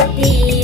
ती